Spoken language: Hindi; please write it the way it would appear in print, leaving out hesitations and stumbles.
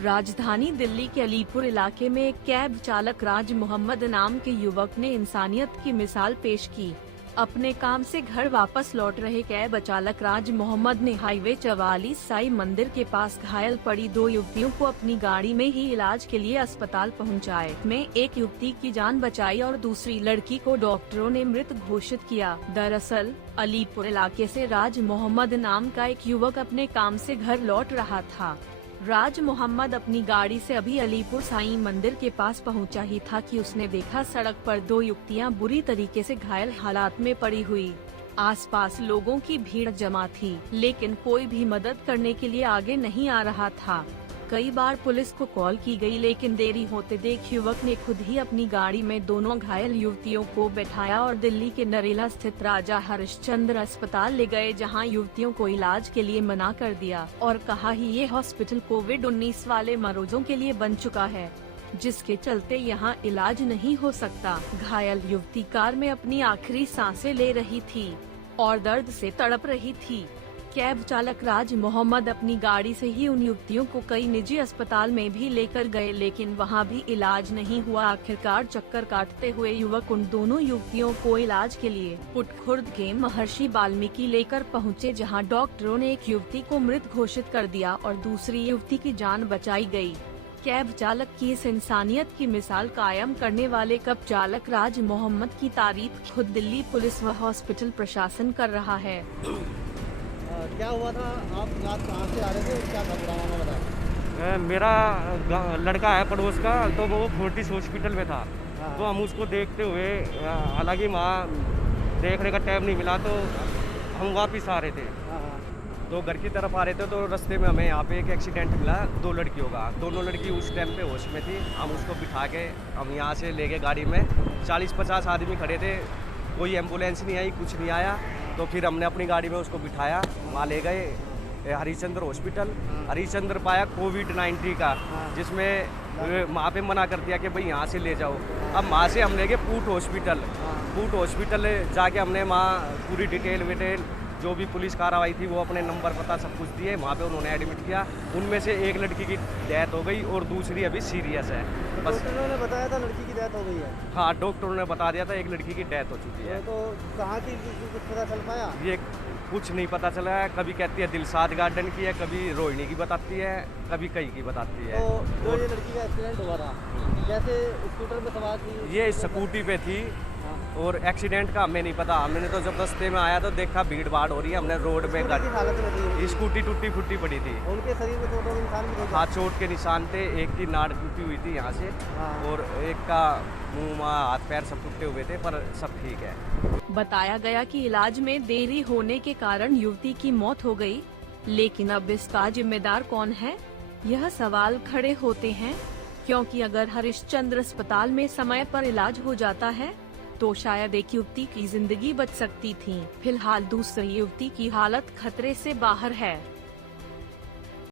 राजधानी दिल्ली के अलीपुर इलाके में एक कैब चालक राज मोहम्मद नाम के युवक ने इंसानियत की मिसाल पेश की। अपने काम से घर वापस लौट रहे कैब चालक राज मोहम्मद ने हाईवे 44 साई मंदिर के पास घायल पड़ी 2 युवतियों को अपनी गाड़ी में ही इलाज के लिए अस्पताल पहुंचाए। में एक युवती की जान बचाई और दूसरी लड़की को डॉक्टरों ने मृत घोषित किया। दरअसल अलीपुर इलाके से राज मोहम्मद नाम का एक युवक अपने काम से घर लौट रहा था। राज मोहम्मद अपनी गाड़ी से अभी अलीपुर साईं मंदिर के पास पहुंचा ही था कि उसने देखा सड़क पर 2 युवतियां बुरी तरीके से घायल हालात में पड़ी हुई। आसपास लोगों की भीड़ जमा थी, लेकिन कोई भी मदद करने के लिए आगे नहीं आ रहा था। कई बार पुलिस को कॉल की गई, लेकिन देरी होते देख युवक ने खुद ही अपनी गाड़ी में दोनों घायल युवतियों को बैठाया और दिल्ली के नरेला स्थित राजा हरिश्चंद्र अस्पताल ले गए, जहां युवतियों को इलाज के लिए मना कर दिया और कहा ही ये हॉस्पिटल कोविड-19 वाले मरीजों के लिए बन चुका है, जिसके चलते यहां इलाज नहीं हो सकता। घायल युवती कार में अपनी आखिरी सांसें ले रही थी और दर्द से तड़प रही थी। कैब चालक राज मोहम्मद अपनी गाड़ी से ही उन युवतियों को कई निजी अस्पताल में भी लेकर गए, लेकिन वहां भी इलाज नहीं हुआ। आखिरकार चक्कर काटते हुए युवक उन दोनों युवतियों को इलाज के लिए पुटखुर्द के महर्षि वाल्मीकि लेकर पहुंचे, जहां डॉक्टरों ने एक युवती को मृत घोषित कर दिया और दूसरी युवती की जान बचाई गई। कैब चालक की इस इंसानियत की मिसाल कायम करने वाले कैब चालक राज मोहम्मद की तारीफ खुद दिल्ली पुलिस व हॉस्पिटल प्रशासन कर रहा है। क्या हुआ था? आप रात कहाँ से आ रहे थे? क्या घबरा हुआ बताया? मेरा लड़का है पड़ोस का, तो वो फोर्टिस हॉस्पिटल में था। हाँ। तो हम उसको देखते हुए, हालांकि वहाँ देखने का टाइम नहीं मिला, तो हम वापस आ रहे थे। हाँ। तो घर की तरफ आ रहे थे, तो रास्ते में हमें यहाँ पे एक एक्सीडेंट मिला 2 लड़कियों का। दोनों लड़की उस टाइम पे होश में थी। हम उसको बिठा के हम यहाँ से ले गए गाड़ी में। 40-50 आदमी खड़े थे, कोई एम्बुलेंस नहीं आई, कुछ नहीं आया। तो फिर हमने अपनी गाड़ी में उसको बिठाया, वहाँ ले गए हरिश्चंद्र हॉस्पिटल। हरिश्चंद्र पाया कोविड-19 का, जिसमें वहाँ पे मना कर दिया कि भाई यहाँ से ले जाओ। अब वहाँ से हम ले गए पूट हॉस्पिटल। पूट हॉस्पिटल जाके हमने वहाँ पूरी डिटेल विटेल जो भी पुलिस कार्रवाई थी वो अपने नंबर पता सब कुछ दिए। वहाँ पे उन्होंने एडमिट किया। उनमें से एक लड़की की डेथ हो गई और दूसरी अभी सीरियस है। बस डॉक्टरों ने बताया था लड़की की डेथ हो गई है? हाँ, डॉक्टरों ने बता दिया था एक लड़की की डेथ हो चुकी है। तो कहाँ की कुछ पता चल पाया? ये कुछ नहीं पता चला है। कभी कहती है दिलशाद गार्डन की है, कभी रोहिणी की बताती है, कभी कई की बताती है। तो जो ये लड़की का एक्सीडेंट हुआ था, कैसे स्कूटर में सवार थी? ये स्कूटी पे थी और एक्सीडेंट का हमें नहीं पता। हमने तो जब रास्ते में आया तो देखा भीड़ भाड़ हो रही है, हमने रोड पे हालत में थी? स्कूटी टूटी फूटी पड़ी थी। उनके शरीर में चोटों के निशान भी थे? हाँ, चोट के निशान थे। एक की नाड़ टूटी हुई थी यहाँ से, और एक का मुंह हाथ पैर सब टूटे हुए थे, पर सब ठीक है। बताया गया कि इलाज में देरी होने के कारण युवती की मौत हो गई, लेकिन अब इसका जिम्मेदार कौन है, यह सवाल खड़े होते हैं। क्योंकि अगर हरिश्चंद्र अस्पताल में समय पर इलाज हो जाता है तो शायद एक युवती की जिंदगी बच सकती थी। फिलहाल दूसरी युवती की हालत खतरे से बाहर है।